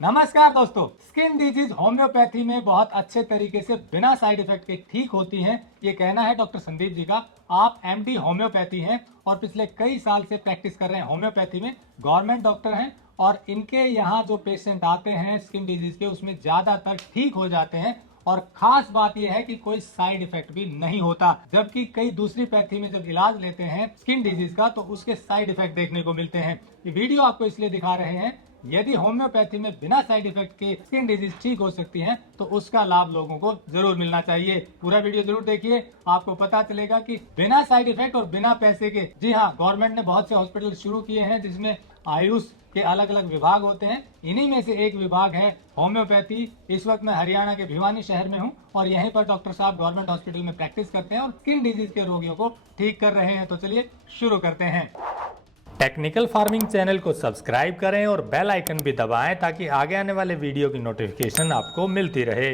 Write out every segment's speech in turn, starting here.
नमस्कार दोस्तों, skin disease homeopathy में बहुत अच्छे तरीके से बिना साइड इफेक्ट के ठीक होती हैं, ये कहना है डॉक्टर संदीप जी का। आप एमडी होम्योपैथी हैं और पिछले कई साल से प्रैक्टिस कर रहे हैं होम्योपैथी में। गवर्नमेंट डॉक्टर हैं और इनके यहाँ जो पेशेंट आते हैं स्किन डिजीज के, उसमें ज्यादातर ठीक हो जाते हैं। और खास बात यह है कि कोई साइड इफेक्ट भी नहीं होता, जबकि कई दूसरी पैथी में जब इलाज लेते हैं स्किन डिजीज का तो उसके साइड इफेक्ट देखने को मिलते हैं। ये वीडियो आपको इसलिए दिखा रहे हैं, यदि होम्योपैथी में बिना साइड इफेक्ट के स्किन डिजीज ठीक हो सकती है तो उसका लाभ लोगों को जरूर मिलना चाहिए। पूरा वीडियो जरूर देखिए, आपको पता चलेगा कि बिना साइड इफेक्ट और बिना पैसे के। जी हाँ, गवर्नमेंट ने बहुत से हॉस्पिटल शुरू किए हैं जिसमें आयुष के अलग अलग विभाग होते हैं। इन्हीं में से एक विभाग है होम्योपैथी। इस वक्त मैं हरियाणा के भिवानी शहर में हूँ और यहीं पर डॉक्टर साहब गवर्नमेंट हॉस्पिटल में प्रैक्टिस करते हैं और स्किन डिजीज के रोगियों को ठीक कर रहे हैं। तो चलिए शुरू करते हैं। टेक्निकल फार्मिंग चैनल को सब्सक्राइब करें और बेल आइकन भी दबाएं ताकि आगे आने वाले वीडियो की नोटिफिकेशन आपको मिलती रहे।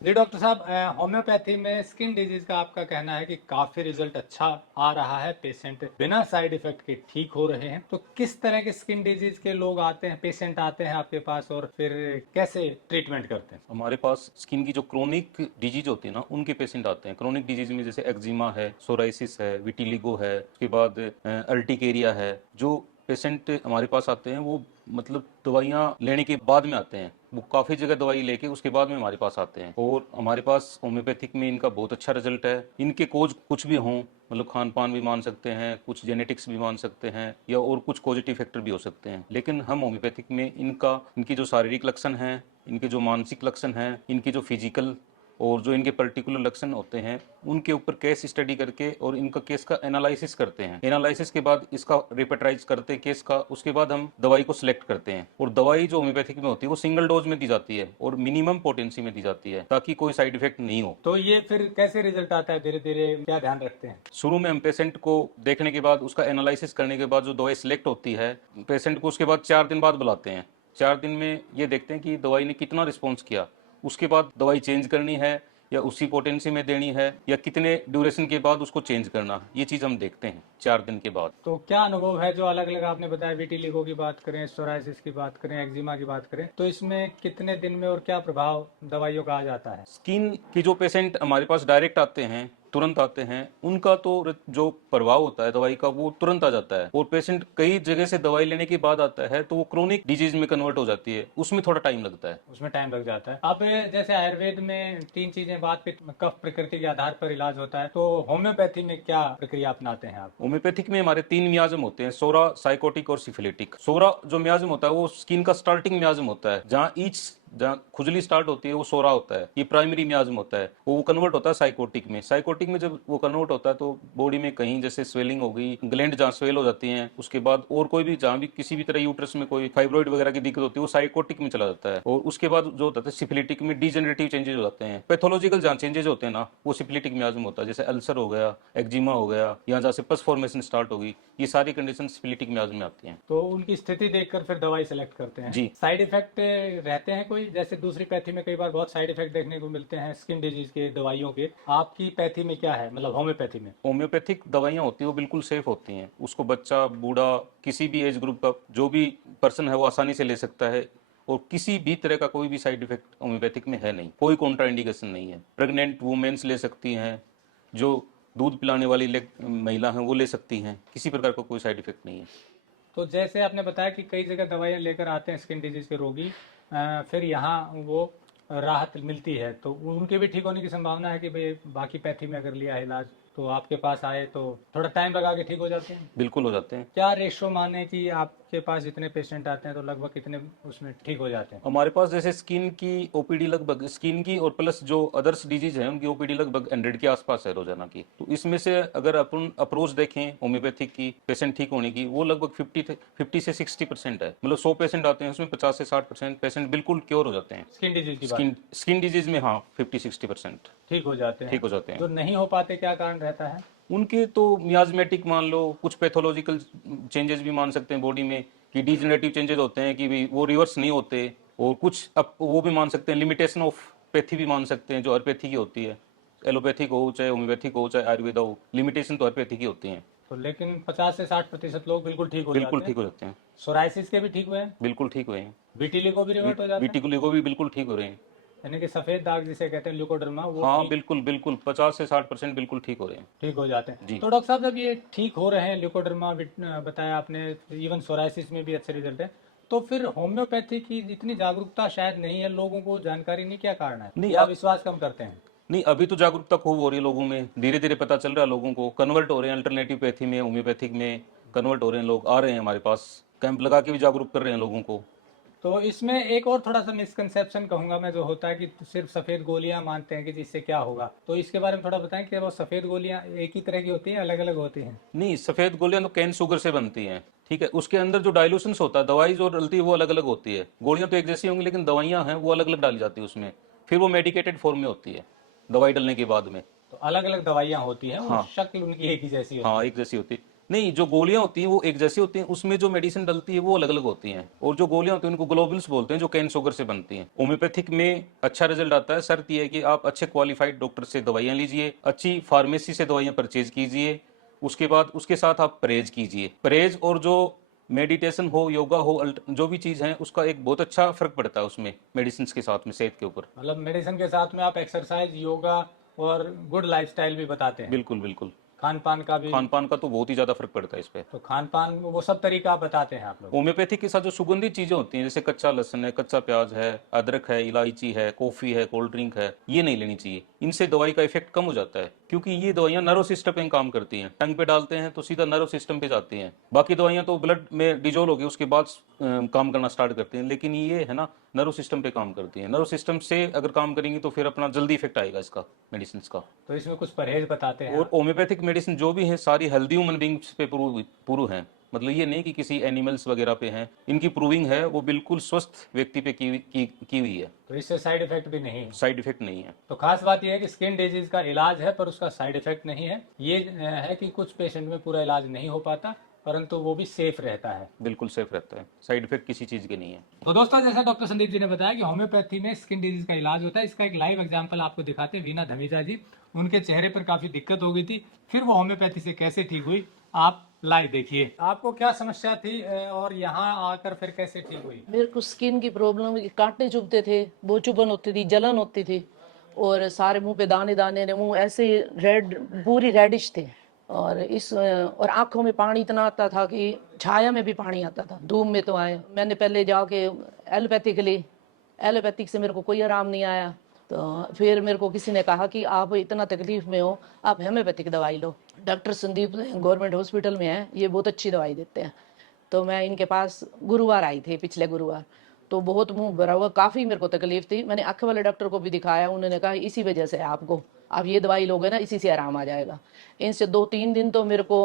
जी डॉक्टर साहब, होम्योपैथी में स्किन डिजीज का आपका कहना है कि काफी रिजल्ट अच्छा आ रहा है, पेशेंट बिना साइड इफेक्ट के ठीक हो रहे हैं। तो किस तरह के स्किन डिजीज के लोग आते हैं, पेशेंट आते हैं आपके पास और फिर कैसे ट्रीटमेंट करते हैं? हमारे पास स्किन की जो क्रोनिक डिजीज होती है ना, उनके पेशेंट आते हैं। क्रोनिक डिजीज में जैसे एक्जिमा है, सोराइसिस है, विटिलिगो है, उसके बाद अर्टिकेरिया है। जो पेशेंट हमारे पास आते हैं वो मतलब दवाइयाँ लेने के बाद में आते हैं। वो काफ़ी जगह दवाई लेके उसके बाद में हमारे पास आते हैं और हमारे पास होम्योपैथिक में इनका बहुत अच्छा रिजल्ट है। इनके कोज कुछ भी हों, मतलब खान पान भी मान सकते हैं, कुछ जेनेटिक्स भी मान सकते हैं या और कुछ पॉजिटिव फैक्टर भी हो सकते हैं। लेकिन हम होम्योपैथिक में इनकी जो शारीरिक लक्षण हैं, इनके जो मानसिक लक्षण हैं, इनकी जो फिजिकल और जो इनके पर्टिकुलर लक्षण होते हैं, उनके ऊपर केस स्टडी करके और इनका केस का एनालिसिस करते हैं। एनालिसिस के बाद इसका रिपेट्राइज करते हैं केस का, उसके बाद हम दवाई को सिलेक्ट करते हैं। और दवाई जो होम्योपैथिक में होती है वो सिंगल डोज में दी जाती है और मिनिमम पोटेंसी में दी जाती है ताकि कोई साइड इफेक्ट नहीं हो। तो ये फिर कैसे रिजल्ट आता है, धीरे धीरे क्या ध्यान रखते हैं? शुरू में हम पेशेंट को देखने के बाद, उसका एनालिसिस करने के बाद जो दवाई सिलेक्ट होती है, पेशेंट को उसके बाद 4 दिन बाद बुलाते हैं। 4 दिन में ये देखते हैं कि दवाई ने कितना रिस्पॉन्स किया। उसके बाद दवाई चेंज करनी है या उसी पोटेंसी में देनी है या कितने ड्यूरेशन के बाद उसको चेंज करना, ये चीज़ हम देखते हैं 4 दिन के बाद। तो क्या अनुभव है, जो अलग अलग आपने बताया, विटिलिगो की बात करें, सोराइसिस की बात करें, एक्जिमा की बात करें, तो इसमें कितने दिन में और क्या प्रभाव दवाइयों का आ जाता है? स्किन की जो पेशेंट हमारे पास डायरेक्ट आते हैं, तुरंत आते हैं, उनका तो जो प्रभाव होता है दवाई का वो तुरंत आ जाता है। और पेशेंट कई जगह से दवाई लेने के बाद आता है तो वो क्रोनिक डिजीज में कन्वर्ट हो जाती है, उसमें थोड़ा टाइम लगता है। उसमें टाइम लग जाता है। अब जैसे आयुर्वेद में 3 चीजें, बात पित्त कफ प्रकृति के आधार पर इलाज होता है, तो होम्योपैथी में क्या प्रक्रिया अपनाते हैं आप? होम्योपैथिक में हमारे 3 मियाज्म होते हैं, सोरा, साइकोटिक और सिफिलिटिक। सोरा जो मियाज्म होता है वो स्किन का स्टार्टिंग मियाज्म होता है, जहाँ खुजली स्टार्ट होती है वो सोरा होता है। ये प्राइमरी मियाज्म होता है, वो कन्वर्ट होता है साइकोटिक में। साइकोटिक में जब वो कन्वर्ट होता है तो बॉडी में कहीं जैसे स्वेलिंग हो गई, ग्लैंड जहाँ स्वेल हो जाती हैं, उसके बाद और कोई भी जहाँ भी किसी भी तरह यूट्रस में कोई फाइब्रॉइड वगैरह की दिक्कत होती है वो साइकोटिक में चला जाता है। और उसके बाद जो होता है सिफिलिटिक में डीजेनरेटिव चेंजेस हो जाते हैं। पैथोलॉजिकल जहाँ चेंजेस होते हैं ना, वो सिफिलिटिक मियाज्म होता है। जैसे अल्सर हो गया, एक्जिमा हो गया, या जहाँ से पस फॉर्मेशन स्टार्ट होगी, ये सारी कंडीशन सिफिलिटिक मियाज्म में आती हैं। तो उनकी स्थिति देखकर फिर दवाई सेलेक्ट करते हैं। जी। साइड इफेक्ट रहते हैं कोई? जैसे दूसरी पैथी में कई बार बहुत साइड इफेक्ट देखने को मिलते हैं स्किन डिजीज के दवाइयों के, आपकी पैथी में क्या है, मतलब होम्योपैथी में? होम्योपैथिक दवाइयाँ होती हैं वो बिल्कुल सेफ होती हैं। उसको बच्चा, बूढ़ा, किसी भी एज ग्रुप का जो भी पर्सन है वो आसानी से ले सकता है और किसी भी तरह का कोई भी साइड इफेक्ट होम्योपैथिक में है नहीं, कोई कॉन्ट्राइंडिकेशन नहीं है। प्रेग्नेंट वुमेन्स ले सकती हैं, जो दूध पिलाने वाली महिला हैं वो ले सकती हैं, किसी प्रकार का कोई साइड इफेक्ट नहीं है। तो जैसे आपने बताया कि कई जगह दवाइयाँ लेकर आते हैं स्किन डिजीज के रोगी, फिर यहाँ वो राहत मिलती है, तो उनके भी ठीक होने की संभावना है कि भाई बाकी पैथी में अगर लिया है इलाज तो आपके पास आए तो थोड़ा टाइम लगा के ठीक हो जाते हैं? बिल्कुल हो जाते हैं। क्या रेशो माने कि आपके पास जितने पेशेंट आते हैं तो लगभग कितने उसमें ठीक हो जाते हैं? हमारे पास जैसे स्किन की ओपीडी लगभग, स्किन की और प्लस जो अदर्स डिजीज है उनकी ओपीडी लगभग 100 के आसपास है रोजाना की। तो इसमें से अगर अपन अप्रोच देखें होम्योपैथिक की पेशेंट ठीक होने की, वो लगभग 50 से 60% है। मतलब 100 पेशेंट आते हैं उसमें 50 से 60% पेशेंट बिल्कुल क्योर हो जाते हैं। स्किन डिजीज की बात? स्किन डिजीज में हाँ 50-60% ठीक हो जाते हैं। ठीक हो जाते हैं। जो नहीं हो पाते क्या कारण रहता है? उनके तो मियाजमेटिक मान लो, कुछ पैथोलॉजिकल चेंजेस भी मान सकते हैं बॉडी में, कि डीजनरेटिव चेंजेस होते हैं कि भी वो रिवर्स नहीं होते। और कुछ अब वो भी मान सकते हैं लिमिटेशन ऑफ पैथी भी मान सकते हैं, जो हर पैथी की होती है, एलोपैथिक हो चाहे होम्योपैथिक हो चाहे आयुर्वेद हो, लिमिटेशन तो हर पैथी की होती हैं। तो लेकिन 50 से 60% लोग बिल्कुल ठीक हो बिल्कुल जाते हैं। ठीक हो जाते हैं। सोराइसिस के भी ठीक हुए हैं? बिल्कुल ठीक हुए हैं। विटिलिगो भी रिवर्ट हो जाता है, विटिलिगो भी बिल्कुल ठीक हो रहे हैं। यानी कि सफेद दाग जिसे कहते हैं ल्यूकोडर्मा, वो हाँ ठीक बिल्कुल बिल्कुल 50 से 60% बिल्कुल ठीक हो रहे हैं। ठीक हो जाते हैं। जी। तो डॉक्टर साहब, जब ये ठीक हो रहे हैं, ल्यूकोडर्मा बताया आपने, इवन सोराइसिस में भी अच्छे रिजल्ट है, तो फिर होम्योपैथी की इतनी जागरूकता शायद नहीं है, लोगों को जानकारी नहीं, क्या कारण है, नहीं, या विश्वास कम करते हैं? नहीं, अभी तो जागरूकता खूब हो रही है लोगों में, धीरे धीरे पता चल रहा है लोगों को, कन्वर्ट हो रहे हैं अल्टरनेटिव पैथी में, होम्योपैथिक में कन्वर्ट हो रहे हैं लोग, आ रहे हैं हमारे पास, कैंप लगा के भी जागरूक कर रहे हैं लोगों को। तो इसमें एक और थोड़ा सा मिसकंसेप्शन कहूंगा मैं, जो होता है कि सिर्फ सफेद गोलियां मानते हैं कि जिससे क्या होगा, तो इसके बारे में थोड़ा बताएं कि वो सफेद गोलियां एक ही तरह की होती हैं, अलग अलग होती हैं? नहीं, सफेद गोलियां तो कैन शुगर से बनती हैं, ठीक है, उसके अंदर जो डाइल्यूशन होता है, दवाई जो डलती है वो अलग अलग होती है, गोलियां तो एक जैसी होंगी लेकिन दवाइयां हैं वो अलग अलग डाली जाती है उसमें, फिर वो मेडिकेटेड फॉर्म में होती है दवाई डलने के बाद में। तो अलग अलग दवाइयां होती हैं, वो हाँ। शक्ल उनकी एक ही जैसी होती हाँ है? एक जैसी होती है, नहीं, जो गोलियां होती हैं वो एक जैसी होती हैं, उसमें जो मेडिसिन डलती है वो अलग अलग होती हैं, और जो गोलियां होती हैं उनको ग्लोबुल्स बोलते हैं, जो कैन शुगर से बनती हैं। होम्योपैथिक में अच्छा रिजल्ट आता है, शर्त यह है कि आप अच्छे क्वालिफाइड डॉक्टर से दवाइयां लीजिए, अच्छी फार्मेसी से दवाइयां परचेज कीजिए, उसके बाद उसके साथ आप परहेज कीजिए, परहेज और जो मेडिटेशन हो, योगा हो, जो भी चीज़ है उसका एक बहुत अच्छा फर्क पड़ता है उसमें, मेडिसिन के साथ में, सेहत के ऊपर। मतलब मेडिसिन के साथ में आप एक्सरसाइज, योगा और गुड लाइफस्टाइल भी बताते हैं? बिल्कुल बिल्कुल, खान पान का भी? खान पान का तो बहुत ही ज़्यादा फर्क पड़ता है इस पर। तो खान पान वो सब तरीका आप बताते हैं आप लोग? होम्योपैथिक के साथ जो सुगंधित चीजें होती हैं, जैसे कच्चा लहसुन है, कच्चा प्याज है, अदरक है, इलायची है, कॉफी है, कोल्ड ड्रिंक है, ये नहीं लेनी चाहिए, इनसे दवाई का इफेक्ट कम हो जाता है, क्योंकि ये दवाइयां नर्व सिस्टम पे काम करती हैं, टंग पे डालते हैं तो सीधा नर्व सिस्टम पे जाती हैं, बाकी दवाइयां तो ब्लड में डिजोल्व होगी उसके बाद काम करना स्टार्ट करती हैं, लेकिन ये है ना, नर्व सिस्टम पे काम करती है, नर्व सिस्टम से अगर काम करेंगी तो फिर अपना जल्दी इफेक्ट आएगा इसका, मेडिसिन का। तो इसमें कुछ परहेज बताते हैं? और होम्योपैथिक मेडिसिन जो भी है सारी हेल्दी ह्यूमन बींग्स पे प्रूव है, मतलब ये नहीं कि किसी एनिमल्स वगैरह पे हैं, इनकी प्रूविंग है, वो बिल्कुल स्वस्थ व्यक्ति पे की हुई है, तो इससे साइड इफेक्ट भी नहीं है? साइड इफेक्ट नहीं है। तो खास बात यह है कि स्किन डिजीज का इलाज है पर उसका साइड इफेक्ट नहीं है। ये है कि कुछ पेशेंट में पूरा इलाज नहीं हो पाता, परंतु वो भी सेफ रहता है। बिल्कुल सेफ रहता है, साइड इफेक्ट किसी चीज के नहीं है। तो दोस्तों, जैसा डॉक्टर संदीप जी ने बताया कि होम्योपैथी में स्किन डिजीज का इलाज होता है, इसका एक लाइव एग्जांपल आपको दिखाते हैं। वीना धमीजा जी, उनके चेहरे पर काफी दिक्कत हो गई थी, फिर वो होम्योपैथी से कैसे ठीक हुई, आप लाइव देखिए। आपको क्या समस्या थी और यहाँ आकर फिर कैसे ठीक हुई? मेरे को स्किन की प्रॉब्लम, कांटे चुभते थे, वो चुभन होती थी, जलन होती थी, और सारे मुंह पे दाने दाने, मुंह ऐसे रेड, पूरी रेडिश थे, और आंखों में पानी इतना आता था कि छाया में भी पानी आता था, धूप में तो आए। मैंने पहले जाके एलोपैथिक ली, एलोपैथिक से मेरे को कोई आराम नहीं आया, तो फिर मेरे को किसी ने कहा कि आप इतना तकलीफ में हो, आप होम्योपैथिक दवाई लो। डॉक्टर संदीप गवर्नमेंट हॉस्पिटल में है, ये बहुत अच्छी दवाई देते हैं। तो मैं इनके पास गुरुवार आई थी, पिछले गुरुवार, तो बहुत मुंह भरा हुआ, काफ़ी मेरे को तकलीफ थी। मैंने आँख वाले डॉक्टर को भी दिखाया, उन्होंने कहा इसी वजह से आपको, आप ये दवाई लोगे ना, इसी से आराम आ जाएगा। इनसे 2-3 दिन तो मेरे को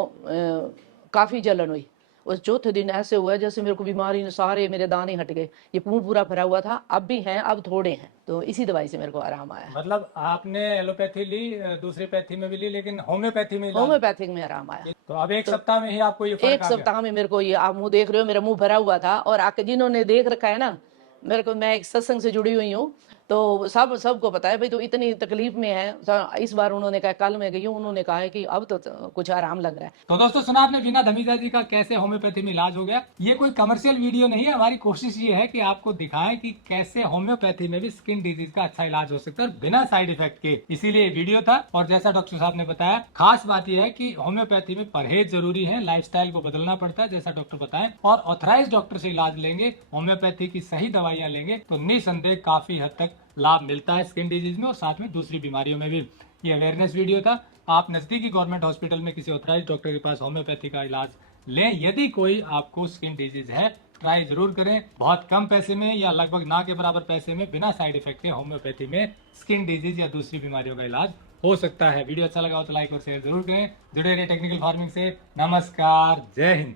काफ़ी जलन हुई, और चौथे दिन ऐसे हुआ जैसे मेरे को बीमारी ने, सारे मेरे दाने हट गए, ये मुंह पूरा भरा हुआ था, अब भी हैं, अब थोड़े हैं, तो इसी दवाई से मेरे को आराम आया। मतलब आपने एलोपैथी ली, दूसरी पैथी में भी ली, लेकिन होम्योपैथी में होम्योपैथिक में आराम आया। तो अब एक सप्ताह में ही आपको ये फर्क एक सप्ताह में मेरे को, ये आप मुंह देख रहे हो, मेरा मुंह भरा हुआ था, और आके जिन्होंने देख रखा है ना मेरे को, मैं एक सत्संग से जुड़ी हुई हूँ, तो सबको पता है भाई तो इतनी तकलीफ में है। तो इस बार उन्होंने कहा, कल मैं गई हूँ, उन्होंने कहा है कि अब तो कुछ आराम लग रहा है। तो दोस्तों, सुना आपने वीना धमीजा जी का कैसे होम्योपैथी में इलाज हो गया। ये कोई कमर्शियल वीडियो नहीं है, हमारी कोशिश ये है कि आपको दिखाएं कि कैसे होम्योपैथी में भी स्किन डिजीज का अच्छा इलाज हो सकता है बिना साइड इफेक्ट के, इसीलिए वीडियो था। और जैसा डॉक्टर साहब ने बताया, खास बात यह है कि होम्योपैथी में परहेज जरूरी है, लाइफस्टाइल को बदलना पड़ता है, जैसा डॉक्टर बताएं, और ऑथराइज डॉक्टर से इलाज लेंगे, होम्योपैथी की सही दवाइयां लेंगे तो निसंदेह काफी हद तक लाभ मिलता है स्किन डिजीज में और साथ में दूसरी बीमारियों में भी। ये अवेयरनेस वीडियो था। आप नजदीकी गवर्नमेंट हॉस्पिटल में किसी ऑथराइज डॉक्टर के पास होम्योपैथी का इलाज लें। यदि कोई आपको स्किन डिजीज है, ट्राई जरूर करें। बहुत कम पैसे में या लगभग ना के बराबर पैसे में बिना साइड इफेक्ट के होम्योपैथी में स्किन डिजीज या दूसरी बीमारियों का इलाज हो सकता है। वीडियो अच्छा लगा हो तो लाइक और शेयर जरूर करें। जुड़े रहे टेक्निकल फार्मिंग से। नमस्कार, जय हिंद।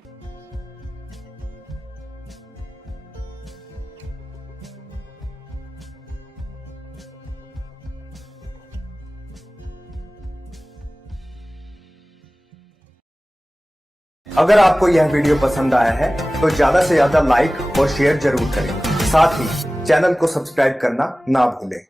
अगर आपको यह वीडियो पसंद आया है तो ज्यादा से ज्यादा लाइक और शेयर जरूर करें। साथ ही चैनल को सब्सक्राइब करना ना भूलें।